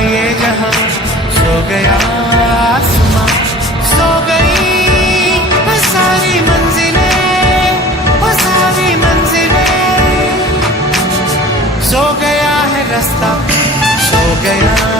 ये जहां, सो गया आसमां, सो गई वो सारी मंजिलें, वो सारी मंजिलें। सो गया है रास्ता, सो गया